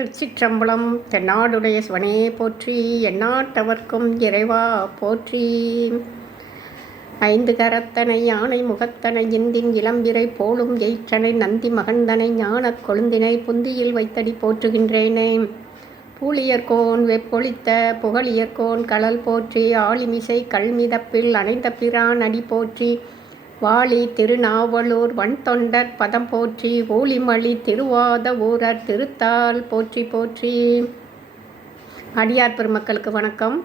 திருச்சிற்றம்பலம். தென்னாடுடைய சிவனே போற்றி, எந்நாட்டவர்க்கும் இறைவா போற்றி. ஐந்து கரத்தனை யானை முகத்தனை இந்தின் இளம்பிறை போலும் எயிற்றனை நந்தி மகந்தனை ஞானக் கொழுந்தினை புந்தியில் வைத்தடி போற்றுகின்றேனே. பூழியர்கோன் வெப்பொழித்த புகழியர்கோன் கழல் போற்றி, ஆழிமிசை கல்மிதப்பில் அணைந்த பிரான் அடி போற்றி, வாழி திருநாவலூர் வன்தொண்டர் பதம் போற்றி, ஊழிமலி திருவாத ஊரர் திருத்தால் போற்றி போற்றி. அடியார் பெருமக்களுக்கு வணக்கம்.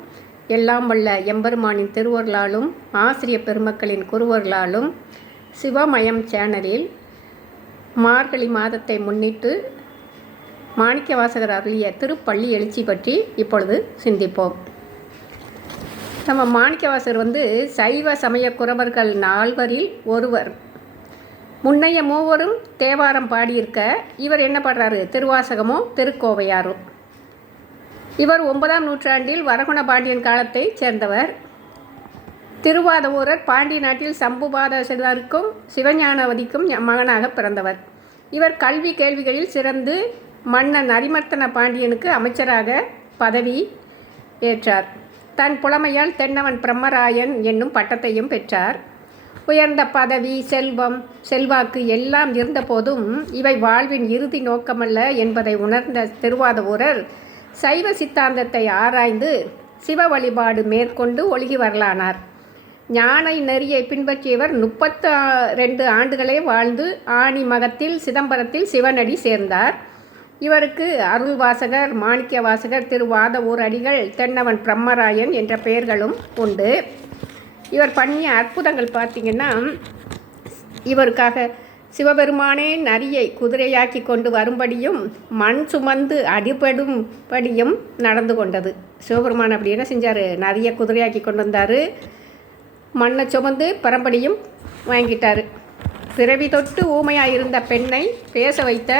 எல்லாம் வல்ல எம்பெருமானின் திருவருளாலும் ஆசிரியர் பெருமக்களின் குருவருளாலும் சிவமயம் சேனலில் மார்கழி மாதத்தை முன்னிட்டு மாணிக்கவாசகர் அருளிய திருப்பள்ளி எழுச்சி பற்றி இப்பொழுது சிந்திப்போம். நம்ம மாணிக்கவாசகர் சைவ சமய குறவர்கள் 4 ஒருவர். முன்னைய மூவரும் தேவாரம் பாடியிருக்க இவர் என்ன பாடுறாரு? திருவாசகமோ திருக்கோவையாரும். இவர் 9ஆம் நூற்றாண்டில் வரகுண பாண்டியன் காலத்தை சேர்ந்தவர். திருவாத ஊரர் பாண்டிய நாட்டில் சம்புபாதருக்கும் சிவஞானவதிக்கும் மகனாக பிறந்தவர். இவர் கல்வி கேள்விகளில் சிறந்து மன்னன் அரிமர்த்தன பாண்டியனுக்கு அமைச்சராக பதவி ஏற்றார். தன் புலமையால் தென்னவன் பிரம்மராயன் என்னும் பட்டத்தையும் பெற்றார். உயர்ந்த பதவி, செல்வம், செல்வாக்கு எல்லாம் இருந்தபோதும் இவை வாழ்வின் இறுதி நோக்கமல்ல என்பதை உணர்ந்த திருவாத ஊரர் சைவ சித்தாந்தத்தை ஆராய்ந்து சிவ வழிபாடு மேற்கொண்டு ஒழுகி வரலானார். ஞான நெறியை பின்பற்றியவர் 32 ஆண்டுகளே வாழ்ந்து ஆணி மகத்தில் சிதம்பரத்தில் சிவனடி சேர்ந்தார். இவருக்கு அருள்வாசகர், மாணிக்கவாசகர், திருவாத ஊர் அடிகள், தென்னவன் பிரம்மராயன் என்ற பெயர்களும் உண்டு. இவர் பண்ணிய அற்புதங்கள் பார்த்திங்கன்னா, இவருக்காக சிவபெருமானே நரியை குதிரையாக்கி கொண்டு வரும்படியும் மண் சுமந்து அடிபடும்படியும் நடந்து கொண்டது. சிவபெருமான் அப்படி என்ன செஞ்சார்? நரியை குதிரையாக்கி கொண்டு வந்தார், மண்ணை சுமந்து பரம்படியும் வாங்கிட்டார். பிறவி தொட்டு ஊமையாக இருந்த பெண்ணை பேச வைத்த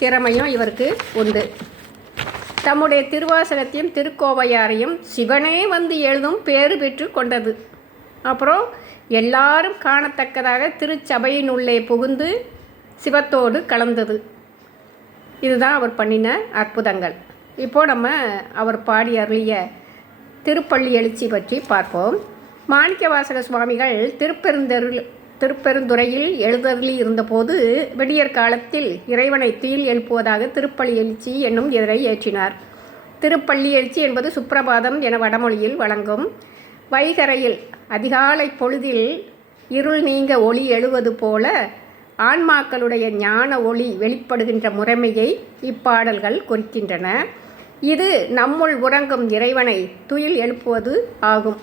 திறமையும் இவருக்கு உண்டு. தம்முடைய திருவாசகத்தையும் திருக்கோவையாரையும் சிவனே எழுதும் பேறு பெற்று கொண்டது. அப்புறம் எல்லாரும் காணத்தக்கதாக திருச்சபையின் உள்ளே புகுந்து சிவத்தோடு கலந்தது. இதுதான் அவர் பண்ணின அற்புதங்கள். இப்போது நம்ம அவர் பாடி அருளிய திருப்பள்ளி எழுச்சி பற்றி பார்ப்போம். மாணிக்கவாசக சுவாமிகள் திருப்பெருந்துறையில் எழுதருளி இருந்தபோது விடியற் காலத்தில் இறைவனை தீயில் எழுப்புவதாக திருப்பள்ளி எழுச்சி என்னும் இதழை ஏற்றினார். திருப்பள்ளி எழுச்சி என்பது சுப்பிரபாதம் என வடமொழியில் வழங்கும். வைகரையில் அதிகாலை பொழுதில் இருள் நீங்க ஒளி எழுவது போல ஆன்மாக்களுடைய ஞான ஒளி வெளிப்படுகின்ற முறைமையை இப்பாடல்கள் குறிக்கின்றன. இது நம்முள் உறங்கும் இறைவனை துயில் எழுப்புவது ஆகும்.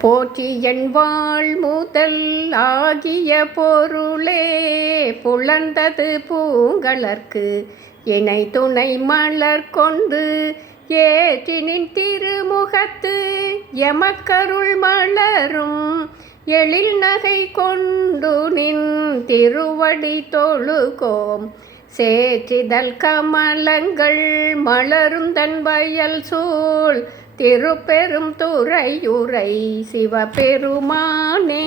போற்றி என் வாழ் முதல் ஆகிய பொருளே புலந்தது பூங்கலர்க்கு இணை துணை மலர் கொண்டு ஏற்றினின் திருமுகத்து எமக்கருள் மலரும் எழில் நகை கொண்டு நின் திருவடி தொழுகோம் சேற்றிதழ் கமலங்கள் மலருந்தன் வயல் சூழ் திருப்பெரும் துறையுரை சிவபெருமானே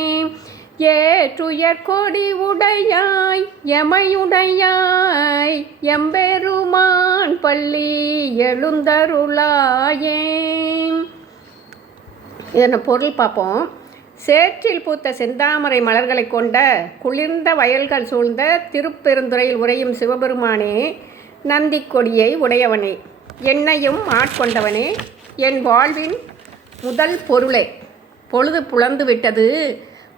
ஏற்றுயர் கொடி உடையாய் எமையுடையாய் எம்பெருமான் பள்ளி எழுந்தருளாயே. இதன் பொருள் பார்ப்போம். சேற்றில் பூத்த செந்தாமரை மலர்களை கொண்ட குளிர்ந்த வயல்கள் சூழ்ந்த திருப்பெருந்துறையில் உறையும் சிவபெருமானே, நந்தி கொடியை உடையவனே, என்னையும் ஆட்கொண்டவனே, என் வாழ்வின் முதல் பொருளே, பொழுது புலந்து விட்டது,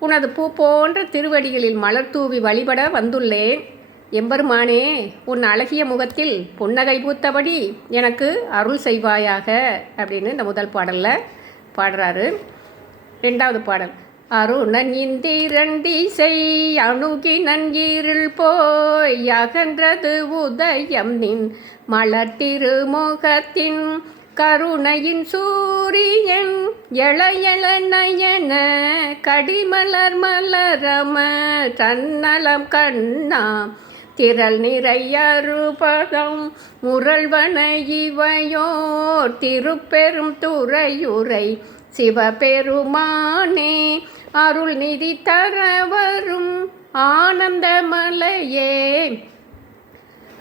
உனது பூ போன்ற திருவடிகளில் மலர் தூவி வழிபட வந்துள்ளேன். எம்பெருமானே, உன் அழகிய முகத்தில் புன்னகை பூத்தபடி எனக்கு அருள் செய்வாயாக அப்படின்னு இந்த முதல் பாடலில் பாடுறாரு. 2வது பாடல். அருணன் இந்திரண்டிசை அணுகி நன்கிருள் போய் அகன்றது உதயம் நின் மலர் திருமுகத்தின் கருணையின் சூரியன் எளையள நயன கடிமலர் மலரம தன்னலம் கண்ணா திரள் நிறையறுபதம் முரள்வன இவையோர் திருப்பெரும் துறையுரை சிவபெருமானே அருள் நிதி தர வரும் ஆனந்த மலையே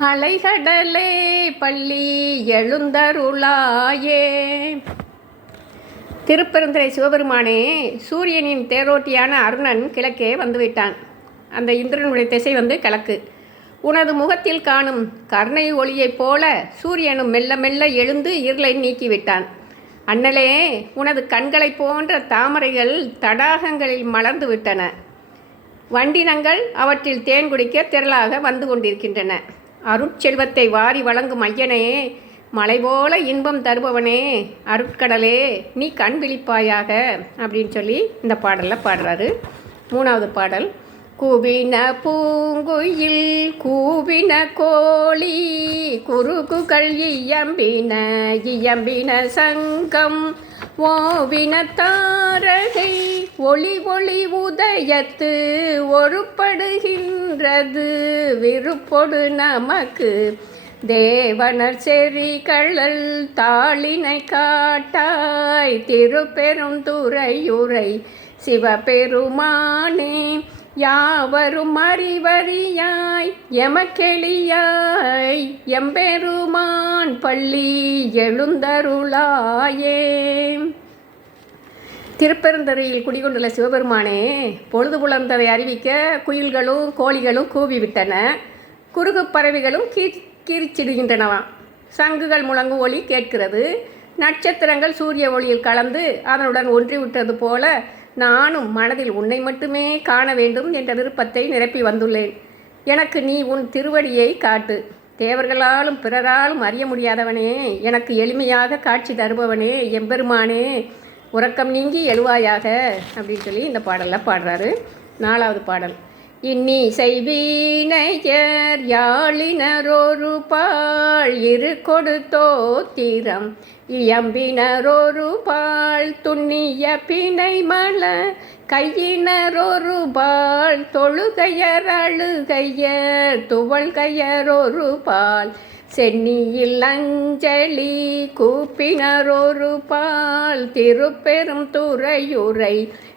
அலைகடலே பள்ளி எழுந்தருளாயே. திருப்பெருந்துறை சிவபெருமானே, சூரியனின் தேரோட்டியான அருணன் கிழக்கே வந்துவிட்டான். அந்த இந்திரனுடைய திசை கிழக்கு. உனது முகத்தில் காணும் கருணை ஒளியைப் போல சூரியனும் மெல்ல மெல்ல எழுந்து இருளை நீக்கிவிட்டான். அண்ணலே, உனது கண்களைப் போன்ற தாமரைகள் தடாகங்களில் மலர்ந்து விட்டன. வண்டினங்கள் அவற்றில் தேன் குடிக்க திரளாக வந்து கொண்டிருக்கின்றன. அருட்செல்வத்தை வாரி வழங்கும் ஐயனே, மலை போல இன்பம் தருபவனே, அருட்கடலே, நீ கண் விழிப்பாயாக அப்படின்னு சொல்லி இந்த பாடலில் பாடுறாரு. 3வது பாடல். கூவின பூங்குயில் கூவின கோழி குறுகுகள் இயம்பின சங்கம் ஓவின தாரகை ஒளி ஒளி உதயத்து ஒருப்படுகின்றது விருப்பொடு நமக்கு தேவனர் செறிகழல் தாளினை காட்டாய் திருப்பெருந்துறையுரை சிவபெருமானே, யாவரும் அறிவறியாய் எமக்கெளியாய் எம்பெருமான் பள்ளி எழுந்தருளாயே. திருப்பெருந்துறையில் குடிகொண்டுள்ள சிவபெருமானே, பொழுது புலர்ந்ததை அறிவிக்க குயில்களும் கோழிகளும் கூவிவிட்டன. குறுகு பறவைகளும் கீரிச்சிடுகின்றனவாம். சங்குகள் முழங்கும் ஒளி கேட்கிறது. நட்சத்திரங்கள் சூரிய ஒளியில் கலந்து அதனுடன் ஒன்றிவிட்டது போல நானும் மனதில் உன்னை மட்டுமே காண வேண்டும் என்ற விருப்பத்தை நிரப்பி வந்துள்ளேன். எனக்கு நீ உன் திருவடியை காட்டு. தேவர்களாலும் பிறராலும் அறிய முடியாதவனே, எனக்கு எளிமையாக காட்சி தருபவனே, எம்பெருமானே, உறக்கம் நீங்கி எழுவாயாக அப்படின்னு சொல்லி இந்த பாடலில் பாடுறாரு. 4வது பாடல். இன்னி செய்வீனையர் யாழினரொரு பால் இரு கொடுத்தோத்திரம் இயம்பினரொரு பால் துண்ணிய பிணை மல கையினரொரு பால் தொழுகையர் அழுகையர் துவள்கையரொரு பால் சென்னியில் அஞ்சலி கூப்பினரொரு பால் திருப்பெரும் துறையுரை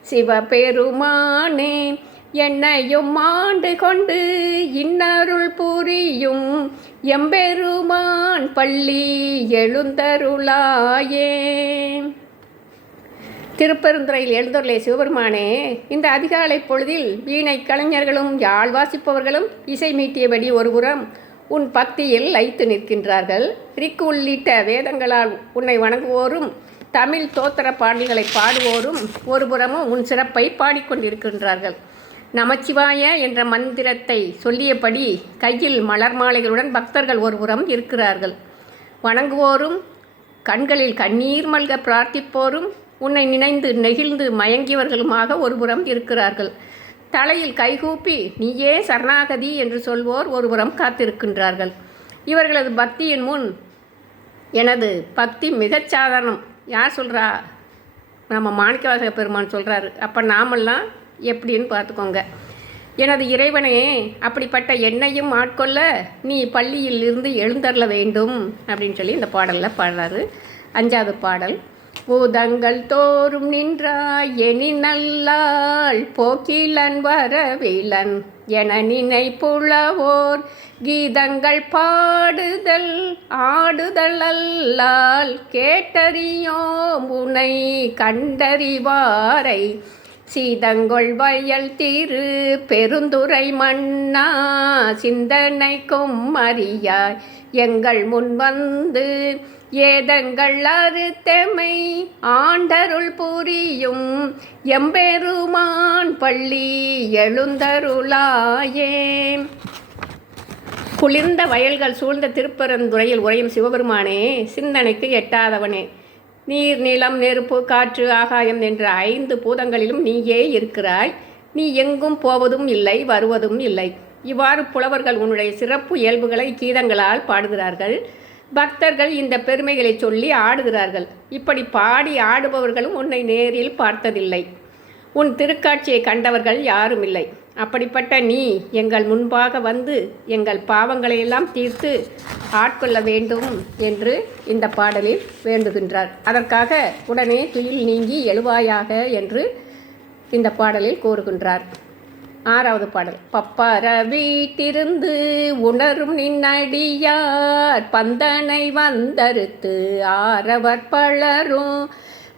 சிவபெருமானே, என்னையும் ஆண்டு கொண்டு இன்னருள் புரியும் எம்பெருமான் பள்ளி எழுந்தருளாயே. திருப்பெருந்துறையில் எழுந்தருளே சிவபெருமானே, இந்த அதிகாலை பொழுதில் வீணை கலைஞர்களும் யாழ் வாசிப்பவர்களும் இசை மீட்டியபடி ஒருபுறம் உன் பக்தியில் லயித்து நிற்கின்றார்கள். ரிக்கு உள்ளிட்ட வேதங்களால் உன்னை வணங்குவோரும் தமிழ் தோத்திர பாடல்களை பாடுவோரும் ஒருபுறமும் உன் சிறப்பை பாடிக்கொண்டிருக்கின்றார்கள். நமச்சிவாய என்ற மந்திரத்தை சொல்லியபடி கையில் மலர் மாலைகளுடன் பக்தர்கள் ஒருபுறம் இருக்கிறார்கள். வணங்குவோரும் கண்களில் கண்ணீர் மல்க பிரார்த்திப்போரும் உன்னை நினைந்து நெகிழ்ந்து மயங்கியவர்களுமாக ஒருபுறம் இருக்கிறார்கள். தலையில் கைகூப்பி நீயே சரணாகதி என்று சொல்வோர் ஒருபுறம் காத்திருக்கின்றார்கள். இவர்களது பக்தியின் முன் எனது பக்தி மிகச் சாதாரணம். யார் சொல்கிறா? நம்ம மாணிக்கவாசக பெருமான் சொல்கிறாரு. அப்போ நாமெல்லாம் எப்படின்னு பார்த்துக்கோங்க. எனது இறைவனே, அப்படிப்பட்ட என்னையும் ஆட்கொள்ள நீ பள்ளியில் இருந்து எழுந்தருள வேண்டும் அப்படின்னு சொல்லி இந்த பாடலில் பாடுறாரு. 5வது பாடல். பூதங்கள் தோறும் நின்றாய் எனி நல்லாள் போக்கிலன் வரவிலன் என நினைப்புலவோர் கீதங்கள் பாடுதல் ஆடுதல் அல்லால் கேட்டறியோம் உனை கண்டறிவாரை சீதங்கொள் வயல் திரு பெருந்துறை மன்னா சிந்தனைக்கும் அறியாய் எங்கள் முன் வந்து ஏதங்கள் அறுத்தமை ஆண்டருள் புரியும் எம்பெருமான் பள்ளி எழுந்தருளாயே. குளிர்ந்த வயல்கள் சூழ்ந்த திருப்பெருந்துறையில் உறையும் சிவபெருமானே, சிந்தனைக்கு எட்டாதவனே, நீர் நிலம் நெருப்பு காற்று ஆகாயம் என்ற 5 பூதங்களிலும் நீயே இருக்கிறாய். நீ எங்கும் போவதும் இல்லை வருவதும் இல்லை. இவ்வாறு புலவர்கள் உன்னுடைய சிறப்பு இயல்புகளை கீதங்களால் பாடுகிறார்கள். பக்தர்கள் இந்த பெருமைகளை சொல்லி ஆடுகிறார்கள். இப்படி பாடி ஆடுபவர்களும் உன்னை நேரில் பார்த்ததில்லை. உன் திருக்காட்சியை கண்டவர்கள் யாரும் இல்லை. அப்படிப்பட்ட நீ எங்கள் முன்பாக வந்து எங்கள் பாவங்களையெல்லாம் தீர்த்து ஆட்கொள்ள வேண்டும் என்று இந்த பாடலில் வேண்டுகின்றார். அதற்காக உடனே துயில் நீங்கி எழுவாயாக என்று இந்த பாடலில் கூறுகின்றார். ஆறாவது பாடல். பப்பார வீட்டிருந்து உணரும் நின்னடியார் பந்தனை வந்தறுத்து ஆரவர் பலரும்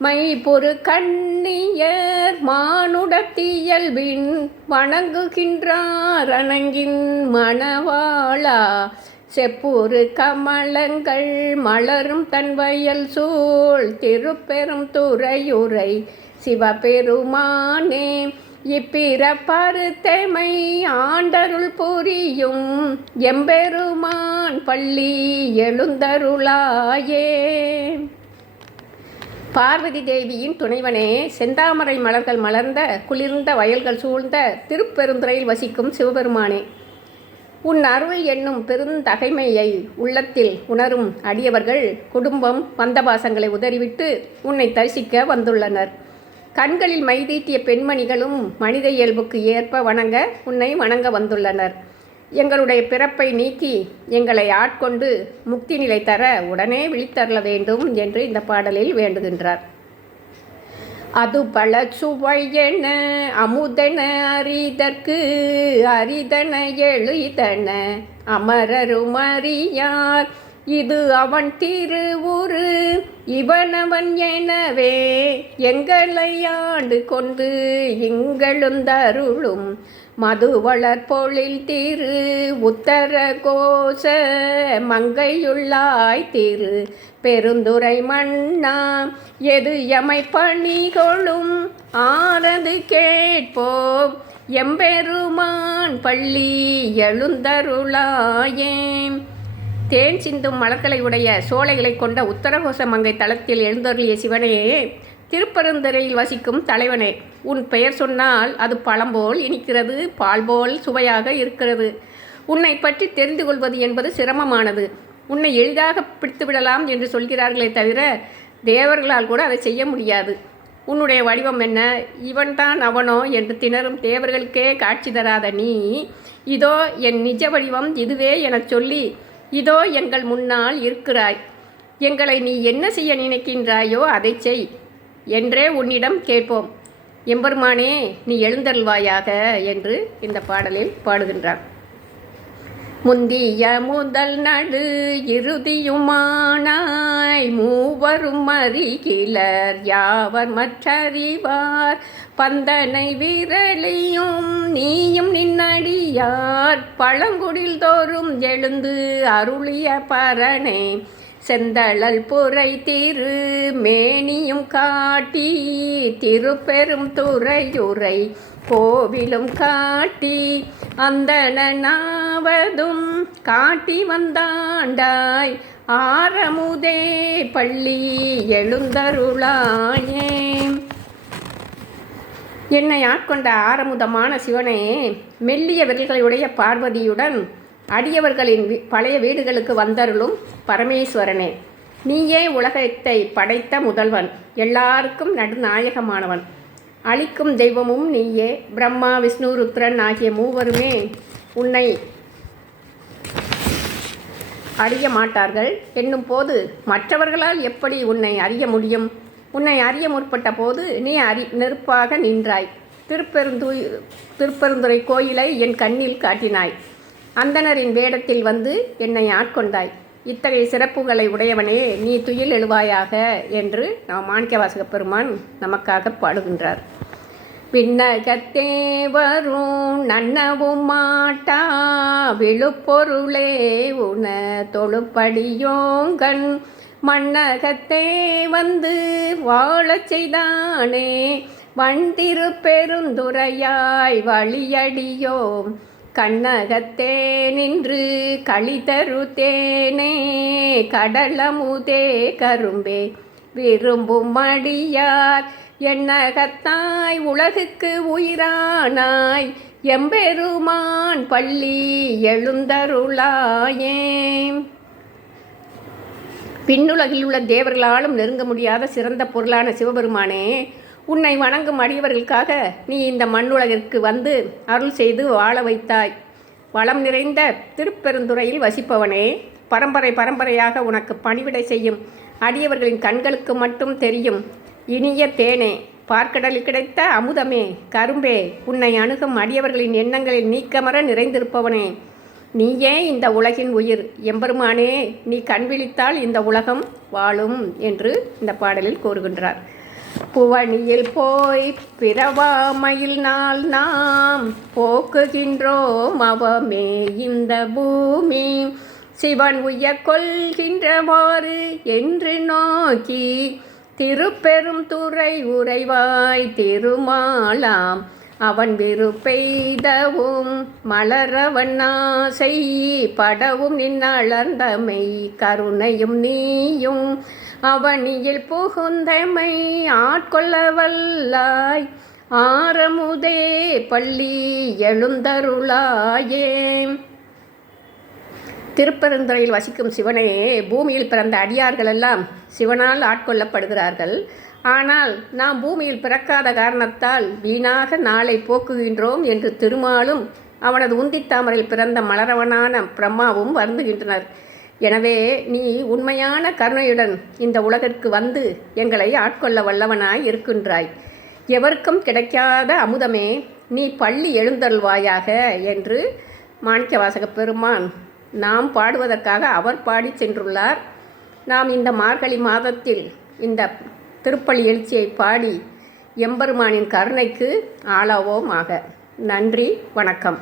மைபொரு கண்ணியர் மானுடத்தியல்பின் வணங்குகின்றார் அணங்கின் மணவாளா செப்பூரு கமலங்கள் மலரும் தன் வயல் சூழ் திருப்பெரும் துறையுரை சிவபெருமானே இப்பிறப்பறுத்தமை ஆண்டருள் புரியும் எம்பெருமான் பள்ளி எழுந்தருளாயே. பார்வதி தேவியின் துணைவனே, செந்தாமரை மலர்கள் மலர்ந்த குளிர்ந்த வயல்கள் சூழ்ந்த திருப்பெருந்துறையில் வசிக்கும் சிவபெருமானே, உன் அருள் என்னும் பெருந்தகைமையை உள்ளத்தில் உணரும் அடியவர்கள் குடும்பம் வந்தபாசங்களை உதறிவிட்டு உன்னை தரிசிக்க வந்துள்ளனர். கண்களில் மைதீட்டிய பெண்மணிகளும் மனித இயல்புக்கு ஏற்ப உன்னை வணங்க வந்துள்ளனர். எங்களுடைய பிறப்பை நீக்கி எங்களை ஆட்கொண்டு முக்தி நிலை தர உடனே விழித்தருள வேண்டும் என்று இந்த பாடலில் வேண்டுகின்றார். அது பல சுவையென அமுதன அரிதற்கு அரிதன எழுதன அமரரும் அறியார் இது அவன் திருவுரு இவனவன் எனவே எங்களை ஆண்டு கொண்டு இங்கெழுந்தருளும் மதுவளர் பொழில் திரு உத்தர கோச மங்கையுள்ளாய் திரு பெருந்துரை மன்னா எது எமை பணிகொளும் ஆரது கேட்போம் எம்பெருமான் பள்ளி எழுந்தருளாயே. தேன் சிந்தும் மலர்களை உடைய சோலைகளை கொண்ட உத்தரகோச மங்கை தலத்தில் எழுந்தருளிய சிவனே, திருப்பெருந்துறையில் வசிக்கும் தலைவனே, உன் பெயர் சொன்னால் அது பழம்போல் இனிக்கிறது, பால் போல் சுவையாக இருக்கிறது. உன்னை பற்றி தெரிந்து கொள்வது என்பது சிரமமானது. உன்னை எளிதாக பிடித்துவிடலாம் என்று சொல்கிறார்களே தவிர தேவர்களால் கூட அதை செய்ய முடியாது. உன்னுடைய வடிவம் என்ன, இவன்தான் அவனோ என்று திணறும் தேவர்களுக்கே காட்சி தராத நீ, இதோ என் நிஜ வடிவம் இதுவே எனச் சொல்லி இதோ எங்கள் முன்னால் இருக்கிறாய். எங்களை நீ என்ன செய்ய நினைக்கின்றாயோ அதை செய் என்றே உன்னிடம் கேட்போம். எம்பெருமானே, நீ எழுந்தருள்வாயாக என்று இந்த பாடலில் பாடுகின்றார். முந்திய முதல் நடு இறுதியுமானாய் மூவரும் அறிகிலர் யாவர் மற்றறிவார் பந்தனை விரலியும் நீயும் நின்னடியார் பழங்குடில் தோறும் எழுந்து அருளிய பரணே செந்தழல் புரை திரு மேனியும் காட்டி திருப்பெரும் துறையுரை கோவிலும் காட்டி அந்தணனாவதும் காட்டி வந்தாண்டாய் ஆரமுதே பள்ளி எழுந்தருளாயே. என்னை ஆட்கொண்ட ஆரமுதமான சிவனே, மெல்லிய விரல்களுடைய பார்வதியுடன் அடியவர்களின் பழைய வீடுகளுக்கு வந்தருளும் பரமேஸ்வரனே, நீயே உலகத்தை படைத்த முதல்வன், எல்லாருக்கும் நடுநாயகமானவன், அளிக்கும் தெய்வமும் நீயே. பிரம்மா விஷ்ணு ருத்ரன் ஆகிய மூவருமே உன்னை அறிய மாட்டார்கள் என்னும் போது மற்றவர்களால் எப்படி உன்னை அறிய முடியும்? உன்னை அறிய முற்பட்ட போது நீ நெருப்பாக நின்றாய். திருப்பெருந்துறை கோயிலை என் கண்ணில் காட்டினாய். அந்தணரின் வேடத்தில் வந்து என்னை ஆட்கொண்டாய். இத்தகைய சிறப்புகளை உடையவனே, நீ துயில் எழுவாயாக என்று மாணிக்கவாசக பெருமான் நமக்காக பாடுகின்றார். விண்ணகத்தே வரும் நன்னவும் மாட்டா விழுப்பொருளே உன தொழுப்படியோங்கண் மண்ணகத்தே வந்து வாழச் செய்தானே வண்டிரு பெருந்துரையாய் வழியடியோம் கண்ணகத்தே நின்று களிதரு தேனே கடலமுதே கரும்பே விரும்பும் அடியார் என்னகத்தாய் உலகுக்கு உயிரானாய் எம்பெருமான் பள்ளி எழுந்தருளாயே. பின்னுலகில் உள்ள தேவர்களாலும் நெருங்க முடியாத சிறந்த பொருளான சிவபெருமானே, உன்னை வணங்கும் அடியவர்களுக்காக நீ இந்த மண்ணுலகிற்கு வந்து அருள் செய்து வாழ வைத்தாய். வளம் நிறைந்த திருப்பெருந்துறையில் வசிப்பவனே, பரம்பரையாக உனக்கு பணிவிடை செய்யும் அடியவர்களின் கண்களுக்கு மட்டும் தெரியும் இனிய தேனே, பார்க்கடலில் கிடைத்த அமுதமே, கரும்பே, உன்னை அணுகும் அடியவர்களின் எண்ணங்களில் நீக்கமர நிறைந்திருப்பவனே, நீயே இந்த உலகின் உயிர். எம்பெருமானே, நீ கண் விழித்தால் இந்த உலகம் வாழும் என்று இந்த பாடலில் கூறுகின்றார். புவனியில் போய் பிறவாமையில் நாள் நாம் போக்குகின்றோம் அவமே இந்த பூமி, சிவன் உய்ய கொள்கின்றவாறு என்று நோக்கி திருப்பெரும் துறை உறைவாய் திருமாலாம் அவன் விருப்பெய்தவும் மலரவன் ஆசை படவும் நின்னளர்ந்தமை கருணையும் நீயும் அவனியில் புகுந்தமை ஆட்கொள்ள வல்லாய் ஆரமுதே பள்ளி எழுந்தருளாயே. திருப்பெருந்துறையில் வசிக்கும் சிவனே, பூமியில் பிறந்த அடியார்களெல்லாம் சிவனால் ஆட்கொள்ளப்படுகிறார்கள். ஆனால் நாம் பூமியில் பிறக்காத காரணத்தால் வீணாக நாளை போக்குகின்றோம் என்று திருமாலும் அவனது உந்தித்தாமரையில் பிறந்த மலரவனான பிரம்மாவும் வருந்துகின்றனர். எனவே நீ உண்மையான கருணையுடன் இந்த உலகிற்கு வந்து எங்களை ஆட்கொள்ள வல்லவனாய் இருக்கின்றாய். எவருக்கும் கிடைக்காத அமுதமே, நீ பள்ளி எழுந்தருள்வாயாக என்று மாணிக்கவாசக பெருமான் நாம் பாடுவதற்காக அவர் பாடி சென்றுள்ளார். நாம் இந்த மார்கழி மாதத்தில் இந்த திருப்பள்ளி எழுச்சியை பாடி எம்பெருமானின் கருணைக்கு ஆளாவோம் ஆக. நன்றி, வணக்கம்.